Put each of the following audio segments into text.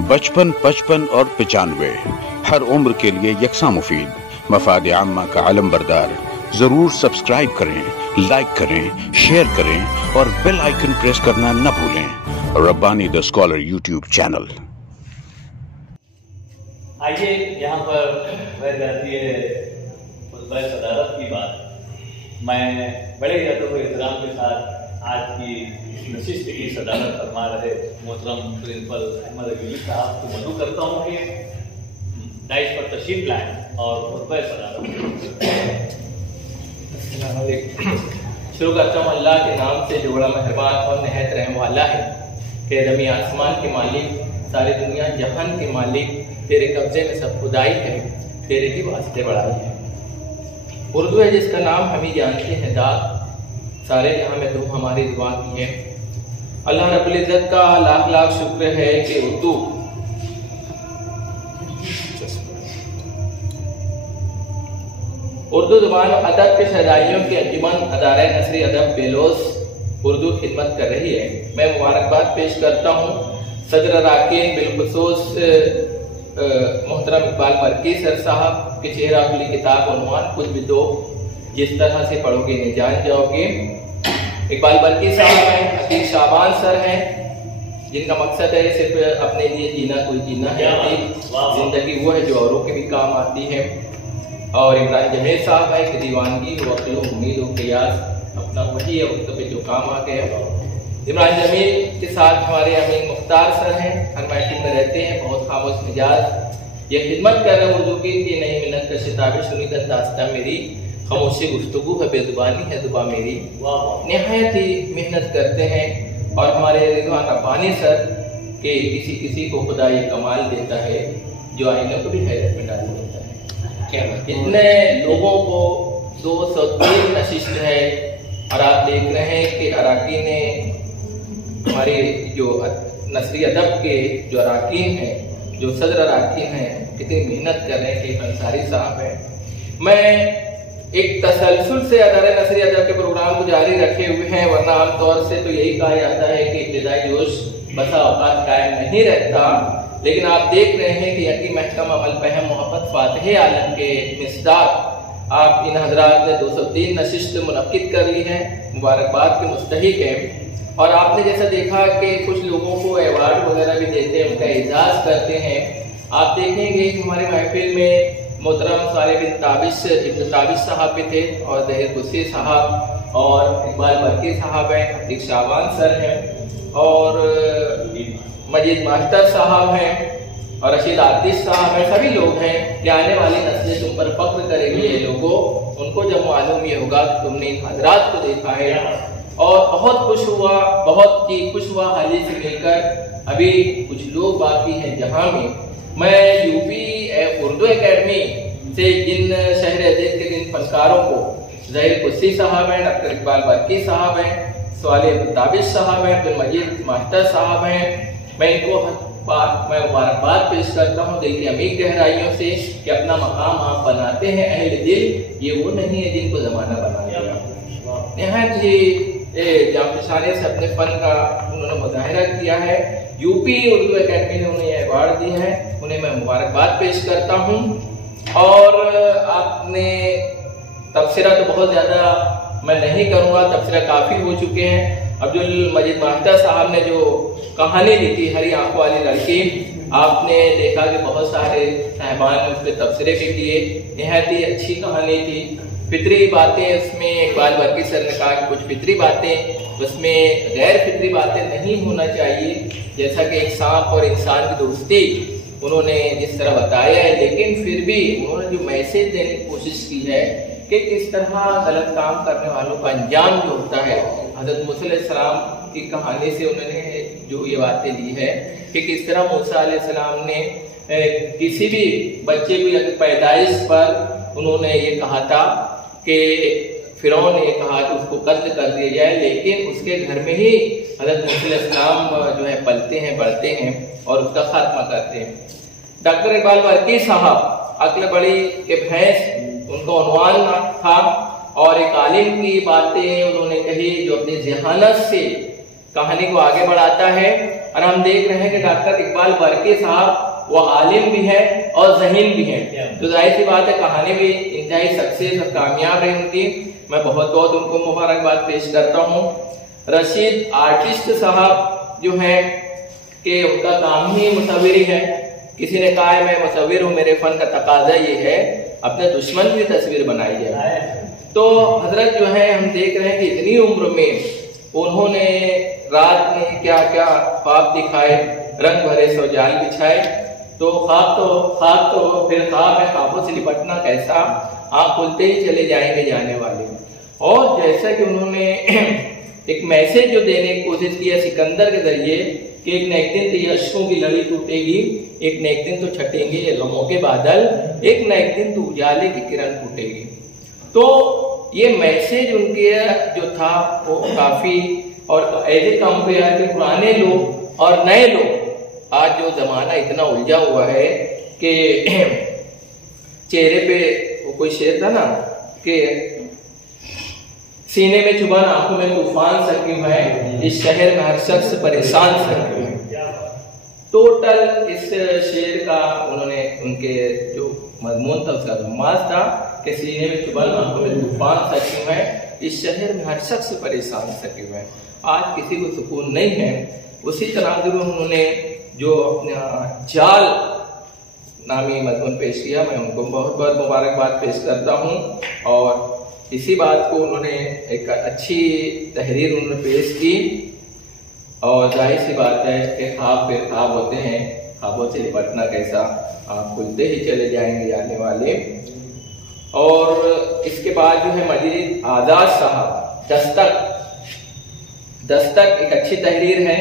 बचपन, 55 और 95 हर उम्र के लिए यकसा मुफीद। मफाद आम्मा का आलम बरदार। जरूर सब्सक्राइब करें, लाइक करें, शेयर करें और बेल आइकन प्रेस करना न भूलें। Rabbani the scholar YouTube channel. आइए यहाँ पर रह जाती है सदारत की बात। मैं बड़े अदब व एहतराम के साथ आज की नशिस्त की सदारत फरमा रहे मोहतरम प्रिंसिपल अहमद अयूबी साहब को मदू करता हूँ कि डाइस पर तशरीफ लाएं और खुतबा सदारत शुरू करता हूँ अल्लाह के नाम से जो बड़ा मेहरबान और नहायत रहम वाला है कि ज़मीन आसमान के मालिक, सारी दुनिया जहान के मालिक, तेरे कब्जे में सब खुदाई है, तेरे ही वास्ते बड़ाई है। उर्दू है जिसका नाम हम ही जानते हैं दाद, सारे जहाँ में तुम हमारी दुआ की है। अल्लाह रब्बुल इज़्ज़त का लाख लाख शुक्र है कि उर्दू ज़ुबान अदब के शहदाइयों की अंजुमन अदारा नसरी अदब बेलोस उर्दू खिदमत कर रही है। मैं मुबारकबाद पेश करता हूँ सदर अराकीन बिलखुसूस मोहतरम इकबाल बरकी सर साहब के चेहरा खुली किताब उन्वान कुछ भी दो, जिस तरह से पढ़ोगे नहीं जान जाओगे। इकबाल बरकी साहब हैं, हकीक शाबान सर हैं, जिनका मकसद है सिर्फ अपने लिए जीना, कोई जीना है जिंदगी वो है जो औरों के भी काम आती है। और इमरान जमील साहब है कि दीवानगी वक़्ल उम्मीद और क़ियास अपना वही है वक्त पे जो काम आ गया। इमरान जमील के साथ हमारे अमीन मुख्तार सर हैं, हर महफिल में रहते हैं, बहुत खामोश मिजाज। ये खिदमत कर रहे हैं उर्दू की कि नहीं मिन्नत का शिताब सुनी दास्ता मेरी, खामोशी गुफ्तगू है बेजुबानी है दुबा मेरी। नहायत ही मेहनत करते हैं। और हमारे रिजवान रब्बानी सर के किसी किसी को खुदा ये कमाल देता है जो आईने को भी हैरत में डाल देता है। इतने लोगों को 203 नशिस्त है और आप देख रहे हैं कि अराकीन ने हमारे जो नसरी अदब के जो अराकीन हैं, जो सदर अराकीन हैं, कितनी मेहनत कर रहे हैं कि अंसारी साहब हैं। मैं एक तसलसल से अदारा नसरी अदब के प्रोग्राम को जारी रखे हुए हैं, वरना आमतौर से तो यही कहा जाता है कि इब्तिदाई जोश बसा औकात कायम नहीं रहता। लेकिन आप देख रहे हैं कि यकी महकम अमल पहम मोहब्बत फातिह आलम के मिसदाक आप इन हजरात ने 203 नशिस्त मुनक्किद कर ली है, मुबारकबाद के मुस्तहिक है। और आपने जैसा देखा कि कुछ लोगों को अवार्ड वगैरह भी देते हैं, उनका एजाज करते हैं। आप देखेंगे कि हमारे महफिल में मोहतरम सालिह बिन ताबिश साहब भी थे और ज़हीर कुर्सी साहब और इकबाल बरकी साहब हैं, हकीक शाबान सर हैं और मजीद मास्टर साहब हैं और रशीद आतिश साहब हैं। सभी लोग हैं कि आने वाली नस्लें तुम पर फख्र करेंगी। ये लोगों उनको जब मालूम ये होगा कि तुमने इन हजरात को देखा है। और बहुत खुश हुआ, बहुत ही खुश हुआ हाजी से मिलकर। अभी कुछ लोग बाकी हैं जहां में मैं यूपी उर्दू एकेडमी से जिन शहर अजीज के जिन फनकारों को ज़हीर कुर्सी साहब हैं, डॉक्टर इकबाल बरकी साहब हैं, सालिह बिन ताबिश साहब हैं, अब्दुल मजीद मास्टर साहब हैं, मैं इनको मैं मुबारकबाद पेश करता हूँ दिल की अमीर गहराइयों से कि अपना मकाम आप बनाते हैं अहले दिल, ये वो नहीं है जिनको ज़माना बना दिया। नहायत ही जाफिशाने से अपने फन का उन्होंने मुजाहिरा किया है। यूपी उर्दू एकेडमी ने उन्हें अवार्ड दिया है, उन्हें मैं मुबारकबाद पेश करता हूँ। और आपने तबसरा तो बहुत ज़्यादा मैं नहीं करूँगा, तबसरा काफ़ी हो चुके हैं। अब्दुल मजीद मास्टर साहब ने जो कहानी दी थी हरी आंखों वाली लड़की, आपने देखा कि बहुत सारे साहिबान ने उस पर तबसरे भी किए। नहायत ही अच्छी कहानी थी, फितरी बातें उसमें इकबाल बरकी सर ने कहा कि कुछ फितरी बातें उसमें गैर फितरी बातें नहीं होना चाहिए, जैसा कि एक सांप और इंसान की दोस्ती उन्होंने जिस तरह बताया है। लेकिन फिर भी उन्होंने जो मैसेज देने की कोशिश की है कि किस तरह गलत काम करने वालों का अंजाम जो होता है, हज़रत मूसा अलैहिस्सलाम की कहानी से उन्होंने जो ये बातें ली है कि किस तरह मूसा अलैहिस्सलाम ने किसी भी बच्चे की पैदाइश पर उन्होंने ये कहा था कि फिरौन ने कहा कि उसको कत्ल कर दिया जाए, लेकिन उसके घर में ही हज़रत मूसा अलैहिस्सलाम जो है पलते हैं, बढ़ते हैं और उसका खात्मा करते हैं। डॉक्टर इकबाल बरकी साहब अक्ल बड़ी के भैंस उनका उन्वान था और एक आलिम की बातें उन्होंने कही जो अपनी जहानत से कहानी को आगे बढ़ाता है। और हम देख रहे हैं कि डॉक्टर इकबाल बरकी साहब वो आलिम भी है और ज़हीन भी है, तो जाहिर सी बात है कहानी भी इंतहाई सक्सेस और कामयाब रही उनकी। मैं बहुत बहुत उनको मुबारकबाद पेश करता हूँ। रशीद आर्टिस्ट साहब जो है कि उनका काम ही मुसव्विरी है। किसी ने कहा है मैं मुसव्विर हूँ, मेरे फन का तकाजा ये है अपने दुश्मन की तस्वीर बनाई है। तो हजरत जो है हम देख रहे हैं कि इतनी उम्र में उन्होंने रात में क्या क्या ख्वाब दिखाए, रंग भरे सौ जाल बिछाए। तो ख्वाब तो फिर ख्वाब है, ख्वाबों से निपटना कैसा, आँख खुलते ही चले जाएंगे जाने वाले। और जैसा कि उन्होंने एक मैसेज जो देने की कोशिश की है सिकंदर के जरिए कि एक न एक दिन तो ये अश्कों की लड़ी टूटेगी, एक न एक दिन तो छटेंगे ये गमों के बादल, एक न एक दिन तो उजाले की किरण फूटेगी। तो ये मैसेज उनके जो था वो काफी, और ऐसे कंपेयर के पुराने लोग और नए लोग, आज जो जमाना इतना उलझा हुआ है कि चेहरे पे वो कोई शेर था ना कि सीने में चुभन आंखों में तूफान सकी है, इस शहर में हर शख्स परेशान सकी है। टोटल इस शेर का उन्होंने उनके जो मजमून था उसका नमाज था कि सीने में चुभन आंखों में तूफान सकी है, इस शहर में हर शख्स परेशान सकी है। आज किसी को सुकून नहीं है। उसी तरह जरूर उन्होंने जो अपना जाल नामी मजमून पेश किया, मैं उनको बहुत बहुत मुबारकबाद पेश करता हूँ। और इसी बात को उन्होंने एक अच्छी तहरीर उन्होंने पेश की। और जाहिर सी बात है कि ख्वाब फिर ख्वाब होते हैं, ख्वाबों से निपटना कैसा, आप खुलते ही चले जाएंगे आने वाले। और इसके बाद जो है मजीद आजाद साहब दस्तक एक अच्छी तहरीर है,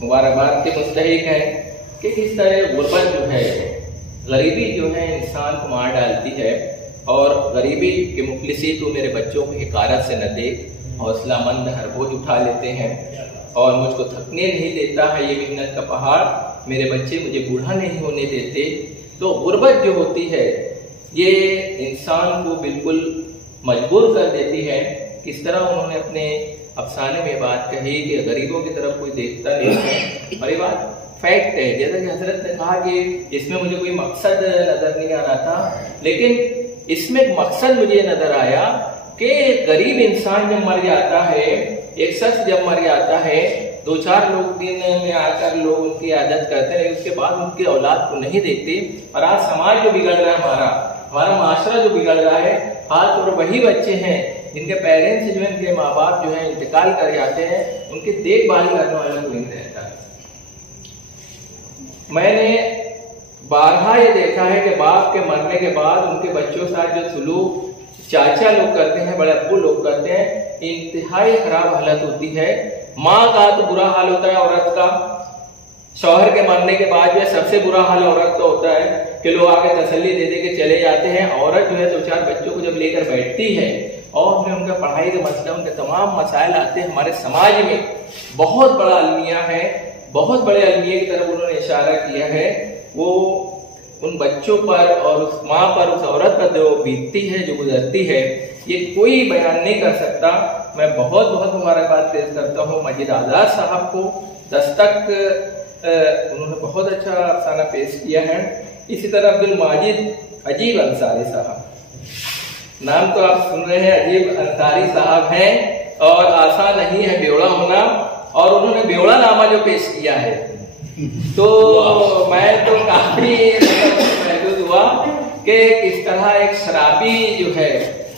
मुबारकबाद के मुस्तहिक है कि किस तरह गुर्बत जो है, गरीबी जो है इंसान को मार डालती है। और गरीबी के मुफलिसी तो मेरे बच्चों को हिकारत से न देख, हौसलामंद हर बोझ उठा लेते हैं और मुझको थकने नहीं देता है ये मेहनत का पहाड़, मेरे बच्चे मुझे बूढ़ा नहीं होने देते। तो गुर्बत जो होती है ये इंसान को बिल्कुल मजबूर कर देती है। किस तरह उन्होंने अपने अफसाने में बात कही कि गरीबों की तरफ कोई देखता नहीं है, और ये बात फैक्ट है। जैसा कि हजरत ने कहा कि इसमें मुझे कोई मकसद नजर नहीं आ रहा था, लेकिन इसमें एक मकसद मुझे नजर आया कि गरीब इंसान जब मर जाता है, एक शख्स जब मर जाता है, दो चार लोग दिन में आकर लोग उनकी आदत करते हैं, उसके बाद उनकी औलाद को नहीं देखते। और आज समाज जो बिगड़ रहा है, हमारा माशरा जो बिगड़ रहा है, खासतौर पर वही बच्चे हैं जिनके पेरेंट्स जो है, उनके माँ बाप जो है इंतकाल कर जाते हैं, उनकी देखभाल करने वाला कोई नहीं रहता। मैंने बारहा ये देखा है कि बाप के मरने के बाद उनके बच्चों के साथ जो सुलूक चाचा लोग करते हैं, बड़े अब्बू लोग करते हैं, इंतहाई खराब हालत होती है। माँ का तो बुरा हाल होता है औरत का, शौहर के मरने के बाद जो सबसे बुरा हाल औरत का होता है कि लोग आके तसल्ली दे दे के चले जाते हैं। औरत जो है दो चार बच्चों को जब लेकर बैठती है और फिर उनका पढ़ाई का मसला, उनके तमाम मसाइल आते हैं। हमारे समाज में बहुत बड़ा अलमिया है, बहुत बड़े अलमिया की तरफ उन्होंने इशारा किया है। वो उन बच्चों पर और उस माँ पर, उस औरत पर जो बीतती है, जो गुजरती है, ये कोई बयान नहीं कर सकता। मैं बहुत बहुत मुबारकबाद पेश करता हूँ मजीद आजाद साहब को। दस्तक उन्होंने बहुत अच्छा अफसाना पेश किया है। इसी तरह अब्दुल माजिद अजीब अंसारी साहब, नाम तो आप सुन रहे हैं, अजीब अंसारी साहब हैं और आसान नहीं है बेवड़ा होना। और उन्होंने बेवड़ा नामा जो पेश किया है तो मैं तो काफी महसूस हुआ कि इस तरह एक शराबी जो है,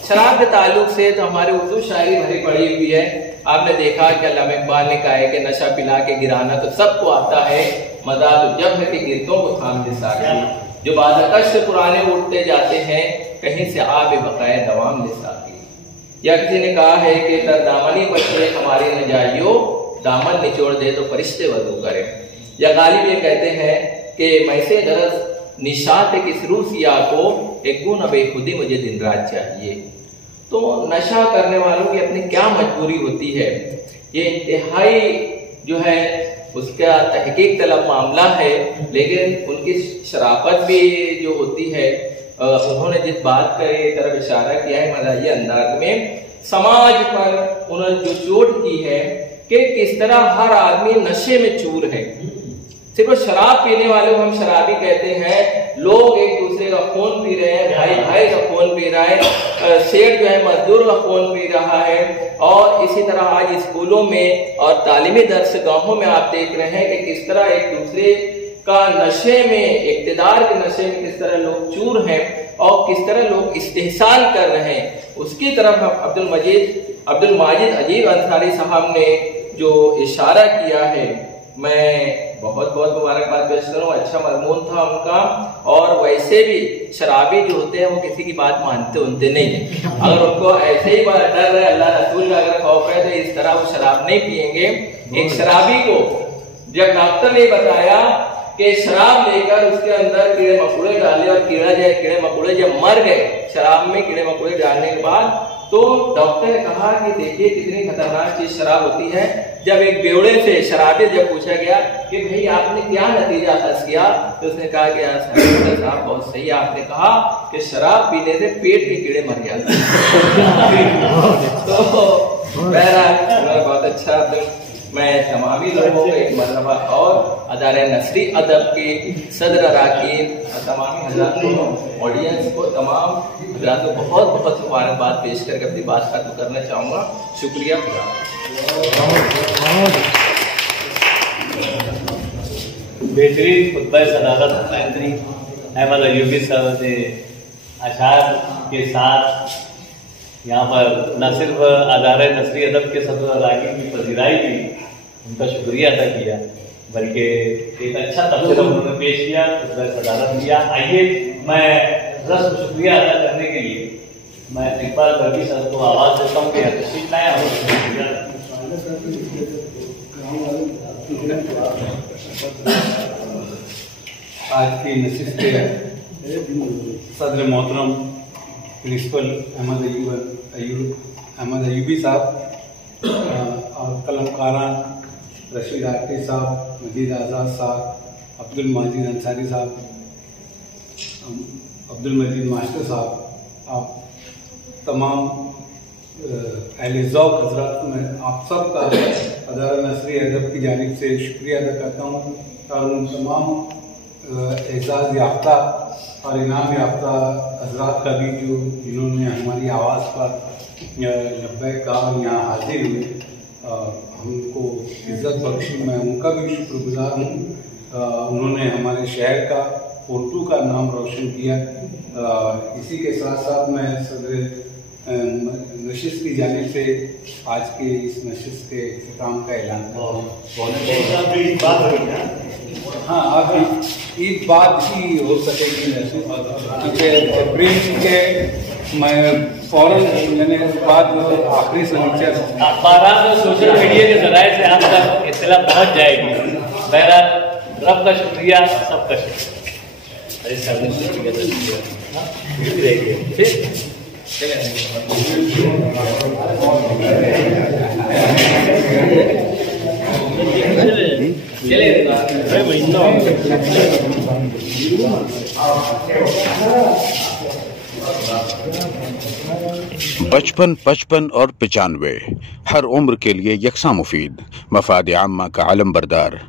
शराब के ताल्लुक से तो हमारे उर्दू शायरी भरी पड़ी हुई है। आपने देखा कि अल्लामा इकबाल ने कहा है कि नशा पिला के गिराना तो सबको आता है, मजा तो जब है कि गिरतों को थाम दे साकी, जो बादकश से पुराने उठते जाते हैं, कहीं से आबे बकाए दवाम ले साकी। या किसी ने कहा है कि दामनी बच्चे हमारे न जाइयो, दामन निचोड़ दे तो फरिश्ते वजू करे। या गालिब ये कहते हैं कि मैसे गरज निशात किस रूसिया को एक गुण बेखुदी मुझे दिन रात चाहिए। तो नशा करने वालों की अपनी क्या मजबूरी होती है, ये इंतहाई जो है उसका तहकीक तलब मामला है। लेकिन उनकी शराफत भी जो होती है, उन्होंने जिस बात का तरफ इशारा किया है मज़ाहिया अंदाज में, समाज पर उन्होंने जो चोट की है कि किस तरह हर आदमी नशे में चूर है। सिर्फ शराब पीने वाले को हम शराबी कहते हैं, लोग एक दूसरे का खून पी रहे हैं, भाई भाई का खून पी रहा है, शेर जो है मजदूर का खून पी रहा है। और इसी तरह आज स्कूलों में और तालीमी दरसगाहों में आप देख रहे हैं कि किस तरह एक दूसरे का नशे में, इक़्तिदार के नशे में किस तरह लोग चूर हैं और किस तरह लोग इस्तेहसान कर रहे हैं। उसकी तरफ अब्दुल माजिद अजीब अंसारी साहब ने जो इशारा किया है, मैं बहुत बहुत मुबारकबाद पेश करूं। अच्छा मजमून था उनका। और वैसे भी शराबी जो होते हैं वो किसी की बात मानते नहीं है। अगर उनको ऐसे ही डर है, अल्लाह रसूल का अगर खौफ है, तो इस तरह वो शराब नहीं पिएंगे। एक शराबी को जब डॉक्टर ने बताया कि शराब लेकर उसके अंदर कीड़े मकोड़े डाले और कीड़े मकोड़े जब मर गए शराब में कीड़े मकोड़े डालने के बाद, तो डॉक्टर ने कहा कि देखिए कितनी खतरनाक चीज शराब होती है। जब एक बेवड़े से शराबी जब पूछा गया कि भाई आपने क्या नतीजा हासिल किया, तो उसने कहा कि साहब बहुत सही आपने कहा कि शराब पीने से पेट के कीड़े मर जाते हैं। तो बहरहाल बहुत अच्छा। मैं तमामी लोगों को एक मरतबा और अदारे नसरी अदब के सदर अराकीन, तमामी हज़रात को, ऑडियंस को, तमाम हज़रात को बहुत बहुत मुबारकबाद पेश करके अपनी बात खत्म करना चाहूँगा। शुक्रिया। बेहतरीन खुतबा सदाकत अहमद अयूबी साहब ने अशार के साथ यहाँ पर न सिर्फ अदारे नसरी अदब के सदर अराकीन की पजीराई की, उनका शुक्रिया अदा किया, बल्कि एक अच्छा तबसरा उन्होंने पेश किया, खुतबा सदाकत दिया। आइए मैं रस्म शुक्रिया अदा करने के लिए मैं इकबाल गर्गी साहब को आवाज़ देता हूँ कि तशरीफ लाएं। आज की नशिस्त के सदर मोहतरम प्रिंसिपल अहमद अयूबी साहब और कलमकारान रशीद आर्टी साहब, मजीद आज़ाद साहब, अब्दुल माजिद अंसारी साहब, अब्दुल मजीद मास्टर साहब, आप तमाम अहले ज़ौक़ हज़रात, मैं आप सब का अदारा नसरी अदब की जानिब से शुक्रिया अदा करता हूँ। और उन तमाम एजाज़ याफ्ता और इनाम याफ्ता हज़रात का भी जिन्होंने हमारी आवाज़ पर लब्बैक कहा और यहाँ हाजिर हुए, हमको इज़्ज़त बख्शी, मैं उनका भी शुक्रगुज़ार हूँ। उन्होंने हमारे शहर का, उर्दू का नाम रोशन किया। इसी के साथ साथ मैं सदर नशिस्त की जानिब से आज के इस नशिस्त के इख्तिताम का ऐलान करता हूँ। हाँ, अब ईद बाद ही हो सकेगी क्योंकि अप्रैल के मैं फौरन मैंने बाद आखिरी सनीचर अखबारात और सोशल मीडिया के जराये से आप तक इत्तला पहुँच जाएगी। बहरहाल रब का शुक्रिया, सबका बचपन 55 और 95 हर उम्र के लिए यकसा मुफीद, मफाद आम्मा का आलम बरदार।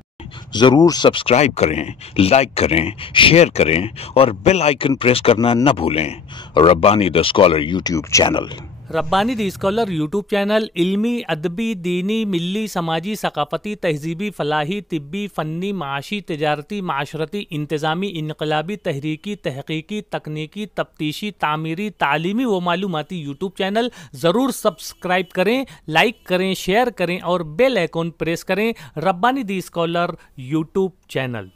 जरूर सब्सक्राइब करें, लाइक करें, शेयर करें और बेल आइकन प्रेस करना न भूलें। Rabbani the scholar YouTube channel. Rabbani the scholar YouTube channel इल्मी, अदबी, दीनी, मिल्ली, समाजी, सकाफती, तहजीबी, फलाही, तिब्बी, फ़न्नी, माशी, तिजारती, माशरती, इंतज़ामी, इनकलाबी, तहरीकी, तहकीकी, तकनीकी, तफ्तीशी, तामीरी, तालीमी व मालूमाती यूट्यूब चैनल। ज़रूर सब्सक्राइब करें, लाइक करें, शेयर करें और बेल आइकन प्रेस करें। Rabbani the scholar YouTube channel.